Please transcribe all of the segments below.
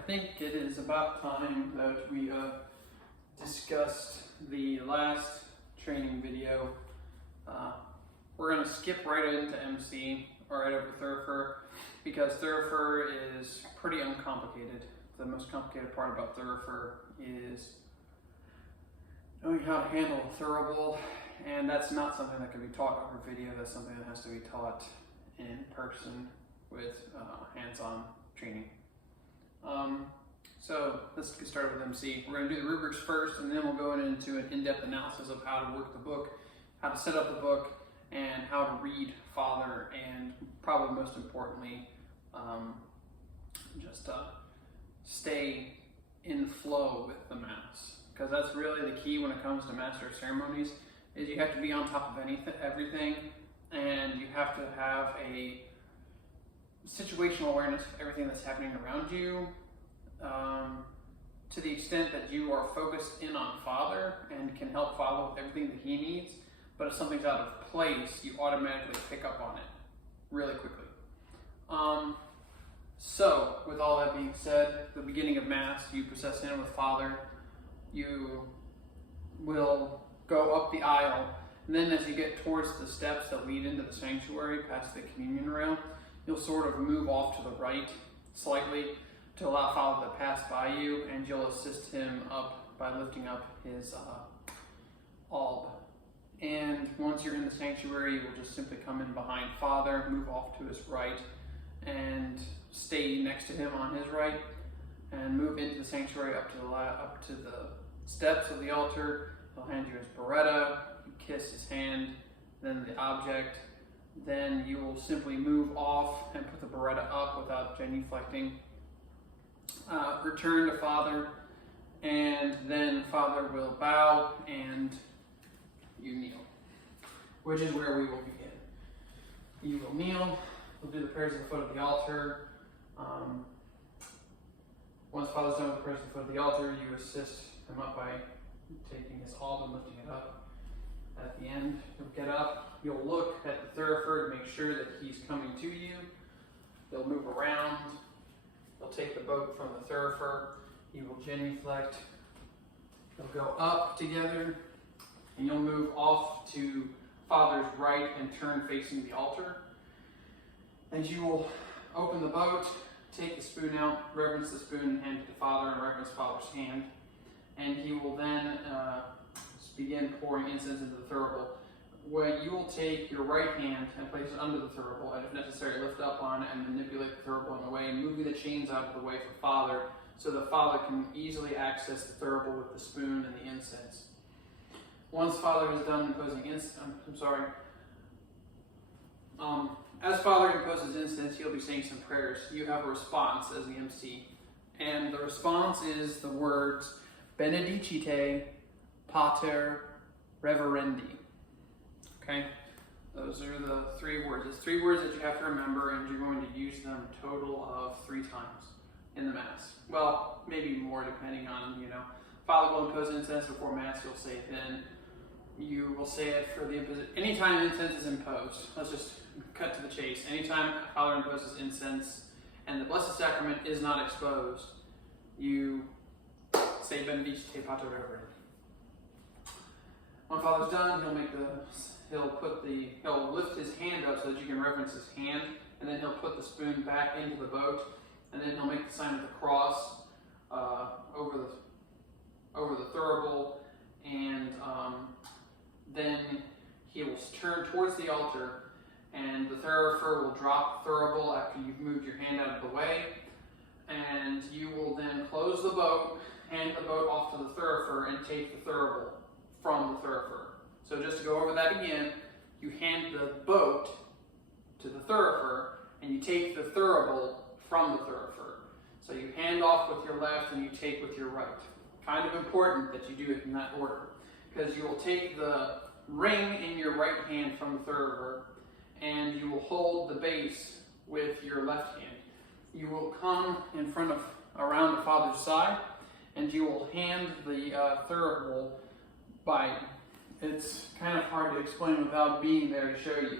I think it is about time that we discussed the last training video. We're going to skip right into MC, or right over Thoroughfare, because Thoroughfare is pretty uncomplicated. The most complicated part about Thoroughfare is knowing how to handle a Thorough, and that's not something that can be taught over video. That's something that has to be taught in person with hands-on training. So let's get started with MC. We're going to do the rubrics first, and then we'll go into an in-depth analysis of how to work the book, how to set up the book, and how to read Father, and probably most importantly, just stay in flow with the Mass. Because that's really the key when it comes to Master of Ceremonies, is you have to be on top of everything, and you have to have a situational awareness of everything that's happening around you, to the extent that you are focused in on Father and can help Father with everything that he needs. But if something's out of place, you automatically pick up on it really quickly. So, with all that being said, the beginning of Mass, you process in with Father. You will go up the aisle, and then as you get towards the steps that lead into the sanctuary, past the communion rail, you'll sort of move off to the right slightly to allow Father to pass by you, and you'll assist him up by lifting up his alb. And once you're in the sanctuary, you will just simply come in behind Father, move off to his right, and stay next to him on his right, and move into the sanctuary up to the steps of the altar. He'll hand you his biretta, you kiss his hand, then the object. Then you will simply move off and put the biretta up without genuflecting. Return to Father, and then Father will bow and you kneel, which is where we will begin. You will kneel, we'll do the prayers at the foot of the altar. Once Father's done with the prayers at the foot of the altar, you assist him up by taking his alb and lifting it up. At the end, you'll get up, you'll look at the Thoroughfare to make sure that he's coming to you. You'll move around, you'll take the boat from the Thoroughfare, you will genuflect, you'll go up together, and you'll move off to Father's right and turn facing the altar. And you will open the boat, take the spoon out, reverence the spoon, hand it to Father, and reverence Father's hand. And he will then begin pouring incense into the thurible. Where you will take your right hand and place it under the thurible, and if necessary, lift up on it and manipulate the thurible in a way, moving the chains out of the way for Father, so the Father can easily access the thurible with the spoon and the incense. Once Father is done imposing incense, as Father imposes incense, he'll be saying some prayers. You have a response as the MC, and the response is the words Benedicite Pater Reverendi. Okay, those are the three words. It's three words that you have to remember, and you're going to use them a total of 3 times in the Mass. Well, maybe more depending on, Father will impose incense before Mass, you'll say it then. You will say it for the imposition. Anytime incense is imposed, let's just cut to the chase. Anytime Father imposes incense and the Blessed Sacrament is not exposed, you say Benedicite Pater Reverendi. When Father's done, he'll lift his hand up so that you can reverence his hand, and then he'll put the spoon back into the boat, and then he'll make the sign of the cross over the thurible, and then he will turn towards the altar, and the Thoroughfare will drop the thurible after you've moved your hand out of the way, and you will then close the boat, hand the boat off to the Thoroughfare, and take the thurible from the Thoroughfare. So just to go over that again, you hand the boat to the Thoroughfare, and you take the thurible from the Thoroughfare. So you hand off with your left, and you take with your right. Kind of important that you do it in that order, because you will take the ring in your right hand from the Thoroughfare, and you will hold the base with your left hand. You will come in front of, around the Father's side, and you will hand the thurible by, it's kind of hard to explain without being there to show you,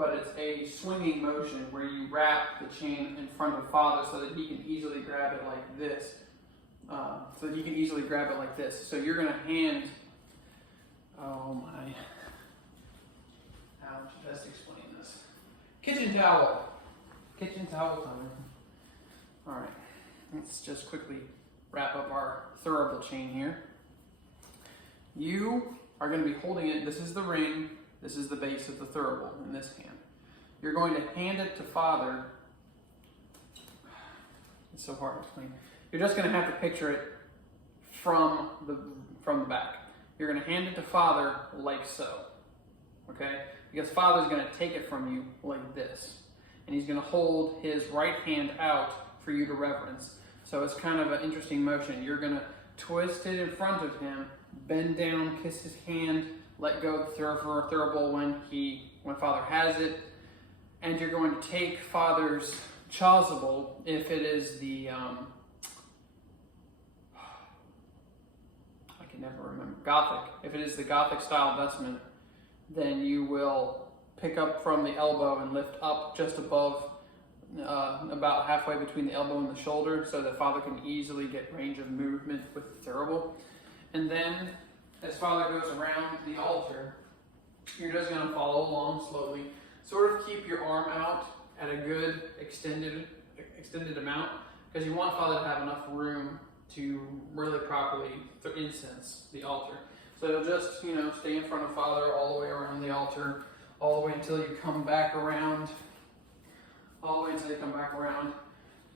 but it's a swinging motion where you wrap the chain in front of Father so that he can easily grab it like this. So you're going to hand, oh my, how should I best explain this? Kitchen towel time. All right, let's just quickly wrap up our thurible chain here. You are going to be holding it. This is the ring. This is the base of the thurible in this hand. You're going to hand it to Father. It's so hard to explain. You're just going to have to picture it from the back. You're going to hand it to Father like so. Okay? Because Father's going to take it from you like this. And he's going to hold his right hand out for you to reverence. So it's kind of an interesting motion. You're going to twist it in front of him, bend down, kiss his hand, let go of the thurible when Father has it, and you're going to take Father's chasuble, if it is the I can never remember, Gothic. If it is the Gothic style vestment, then you will pick up from the elbow and lift up just above, about halfway between the elbow and the shoulder, so that Father can easily get range of movement with the thurible. And then, as Father goes around the altar, you're just going to follow along slowly. Sort of keep your arm out at a good extended amount, because you want Father to have enough room to really properly incense the altar. So you'll just, stay in front of Father all the way around the altar, all the way until you come back around.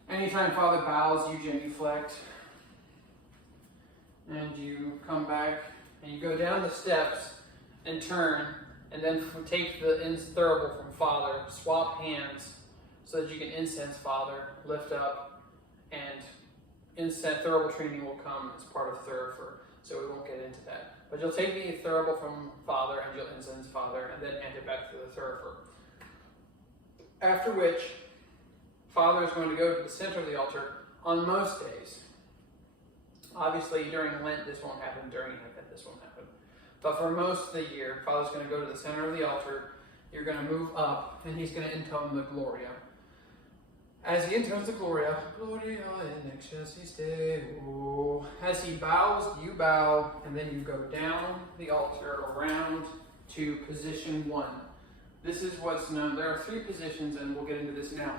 Anytime Father bows, you genuflect. And you come back and you go down the steps and turn, and then take the thurible from Father, swap hands so that you can incense Father, lift up, and thurible training will come as part of thurifer, so we won't get into that. But you'll take the thurible from Father and you'll incense Father, and then hand it back to the thurifer. After which, Father is going to go to the center of the altar on most days. Obviously, during Lent, this won't happen. During Advent, this won't happen. But for most of the year, Father's going to go to the center of the altar. You're going to move up, and he's going to intone the Gloria. As he intones the Gloria, Gloria in excelsis Deo. As he bows, you bow, and then you go down the altar around to position 1. This is what's known. There are 3 positions, and we'll get into this now.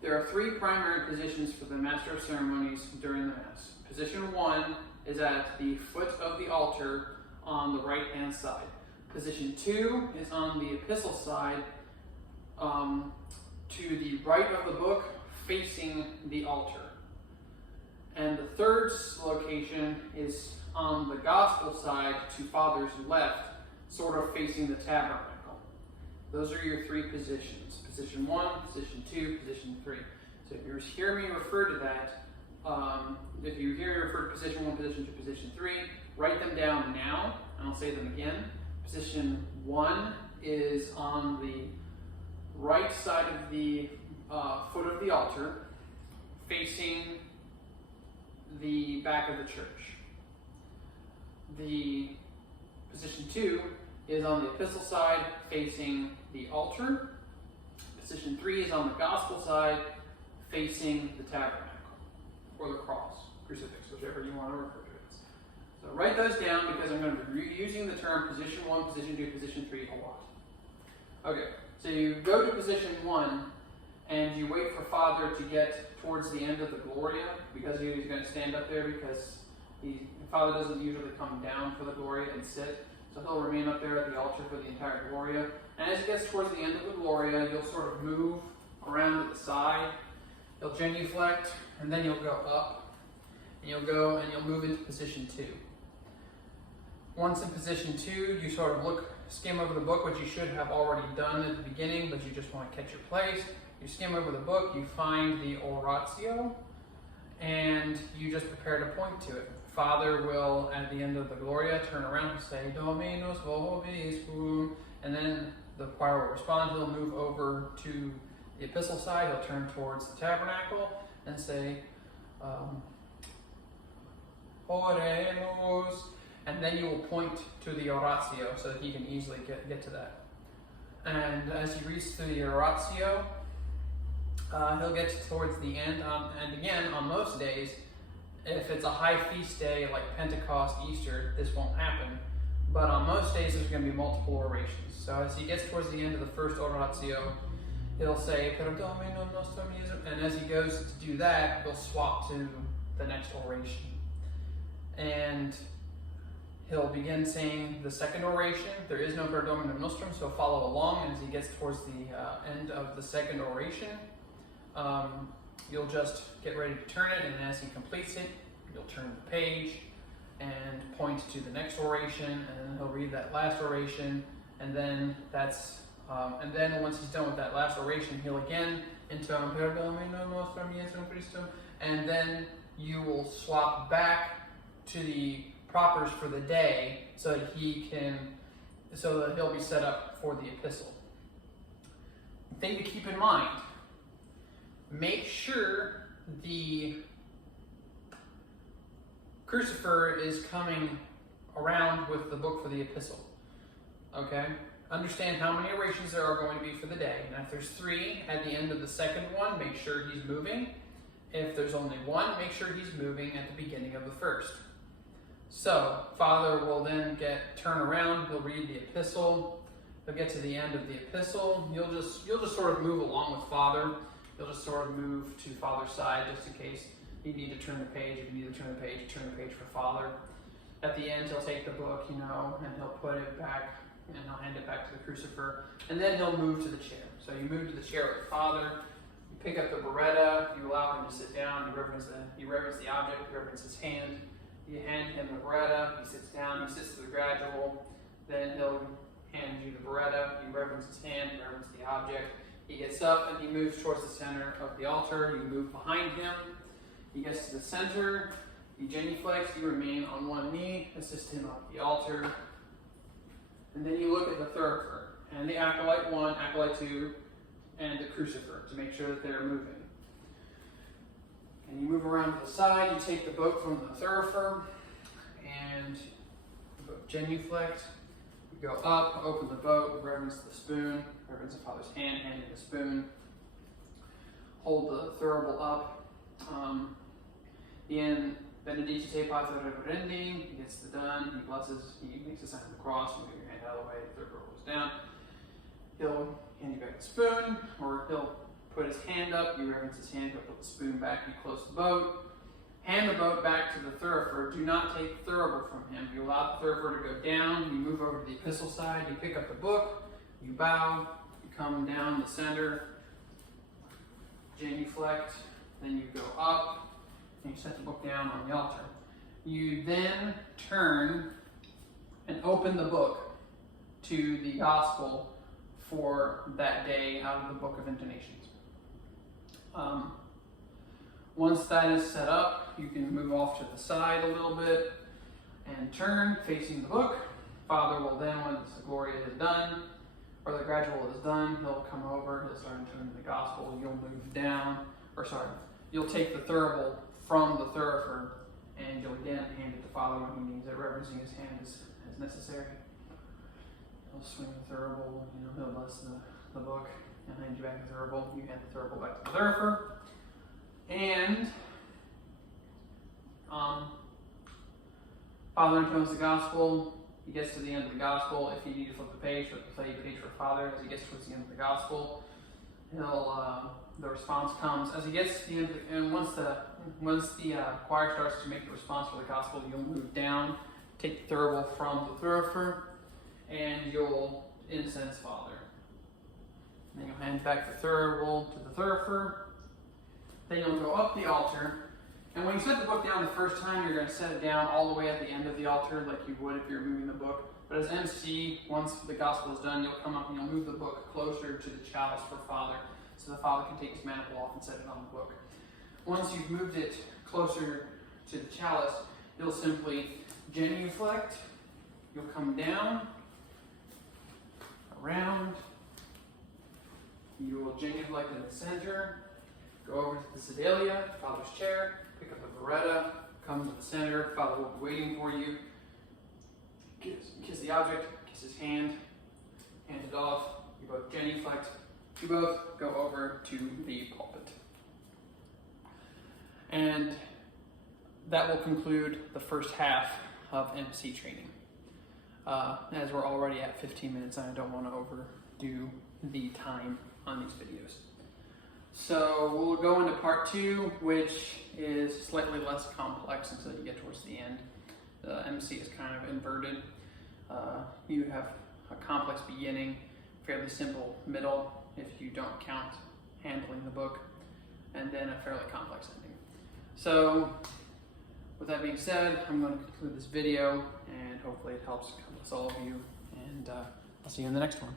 There are 3 primary positions for the Master of Ceremonies during the Mass. Position 1 is at the foot of the altar on the right-hand side. Position 2 is on the epistle side, to the right of the book, facing the altar. And the third location is on the gospel side to Father's left, sort of facing the tabernacle. Those are your 3 positions. Position 1, position 2, position 3. So if you hear me refer to that, if you hear me refer to position 1, position 2, position 3, write them down now, and I'll say them again. Position 1 is on the right side of the foot of the altar, facing the back of the church. The position 2 is on the epistle side, facing the altar. Position 3 is on the gospel side, facing the tabernacle, or the cross, crucifix, whichever you want to refer to it as. So write those down, because I'm going to be using the term position 1, position 2, position 3 a lot. Okay, so you go to position 1, and you wait for Father to get towards the end of the Gloria, because he's going to stand up there, because Father doesn't usually come down for the Gloria and sit, so he'll remain up there at the altar for the entire Gloria. And as it gets towards the end of the Gloria, you'll sort of move around to the side. You'll genuflect, and then you'll go up, and you'll move into position 2. Once in position 2, you sort of skim over the book, which you should have already done at the beginning, but you just want to catch your place. You skim over the book, you find the Oratio, and you just prepare to point to it. Father will, at the end of the Gloria, turn around and say, Dominus vobiscum, and then the choir will respond. He'll move over to the epistle side. He'll turn towards the tabernacle and say, Oremus, and then you will point to the Oratio so that he can easily get to that. And as he reads through the oratio, he'll get towards the end. And again, on most days, if it's a high feast day like Pentecost, Easter, this won't happen. But on most days, there's going to be multiple orations. So as he gets towards the end of the first oratio, he'll say, Per Domino nostrum Iesum, and as he goes to do that, he'll swap to the next oration. And he'll begin saying the second oration. There is no Per Domino nostrum, so follow along. And as he gets towards the end of the second oration, you'll just get ready to turn it, and as he completes it, you'll turn the page and point to the next oration, and then he'll read that last oration, and then once he's done with that last oration, he'll again intone Per Domino nostrum Iesum Christum, and then you will swap back to the propers for the day so that he'll be set up for the epistle. Thing to keep in mind, make sure the crucifer is coming around with the book for the epistle. Okay? Understand how many orations there are going to be for the day. And if there's 3 at the end of the second one, make sure he's moving. If there's only 1, make sure he's moving at the beginning of the first. So, Father will then turn around, he'll read the epistle, he'll get to the end of the epistle, you'll just sort of move along with Father. You'll just sort of move to Father's side just in case you need to turn the page. If you need to turn the page for Father. At the end, he'll take the book, and he'll put it back, and he'll hand it back to the crucifer. And then he'll move to the chair. So you move to the chair with Father, you pick up the biretta, you allow him to sit down, you reverence the object, you reverence his hand, you hand him the biretta, he sits down, he sits to the gradual, then he'll hand you the biretta, you reverence his hand, you reverence the object. He gets up and he moves towards the center of the altar. You move behind him. He gets to the center. You genuflex. You remain on one knee. Assist him up the altar. And then you look at the thurifer and the acolyte 1, acolyte 2, and the crucifer to make sure that they're moving. And you move around to the side. You take the book from the thurifer and genuflect. You go up, open the boat, reverence the spoon, reverence the Father's hand, hand you the spoon. Hold the thurible up. In Benedicite te Pater Reverendi, he gets it done, he blesses, he makes the sign of the cross, move your hand out of the way, the thurible goes down. He'll hand you back the spoon, or he'll put his hand up, you reverence his hand, he'll put the spoon back, you close the boat. Hand the boat back to the thurifer. Do not take the thurible from him. You allow the thurifer to go down. You move over to the epistle side. You pick up the book. You bow. You come down the center. Genuflect. Then you go up. And you set the book down on the altar. You then turn and open the book to the gospel for that day out of the book of intonations. Once that is set up, you can move off to the side a little bit and turn facing the book. Father will then, when the Gloria is done, or the gradual is done, he'll come over, he'll start intoning the gospel, you'll move down, you'll take the thurible from the thurifer, and you'll again hand it to Father when he needs it, reverencing his hand as necessary. He'll swing the thurible, he'll bless the book, and hand you back the thurible. You hand the thurible back to the thurifer. And Father intones the gospel. He gets to the end of the gospel. If you need to flip the page, flip the page for Father. As he gets towards the end of the gospel, the response comes. As he gets to the end, and once the choir starts to make the response for the gospel, you'll move down, take the thurible from the thurifer, and you'll incense Father. And then you'll hand back the thurible to the thurifer. Then you'll go up the altar, and when you set the book down the first time, you're going to set it down all the way at the end of the altar, like you would if you're moving the book. But as MC, once the gospel is done, you'll come up and you'll move the book closer to the chalice for Father, so the Father can take his maniple off and set it on the book. Once you've moved it closer to the chalice, you'll simply genuflect. You'll come down, around. You will genuflect in the center. Go over to the sedalia, Father's chair, pick up the biretta, come to the center, Father will be waiting for you. Kiss the object, kiss his hand it off, you both genuflect, you both go over to the pulpit. And that will conclude the first half of MC training. As we're already at 15 minutes, and I don't want to overdo the time on these videos. So we'll go into part 2, which is slightly less complex until you get towards the end. The MC is kind of inverted. You have a complex beginning, fairly simple middle, if you don't count handling the book, and then a fairly complex ending. So with that being said, I'm going to conclude this video, and hopefully it helps all of you, and I'll see you in the next one.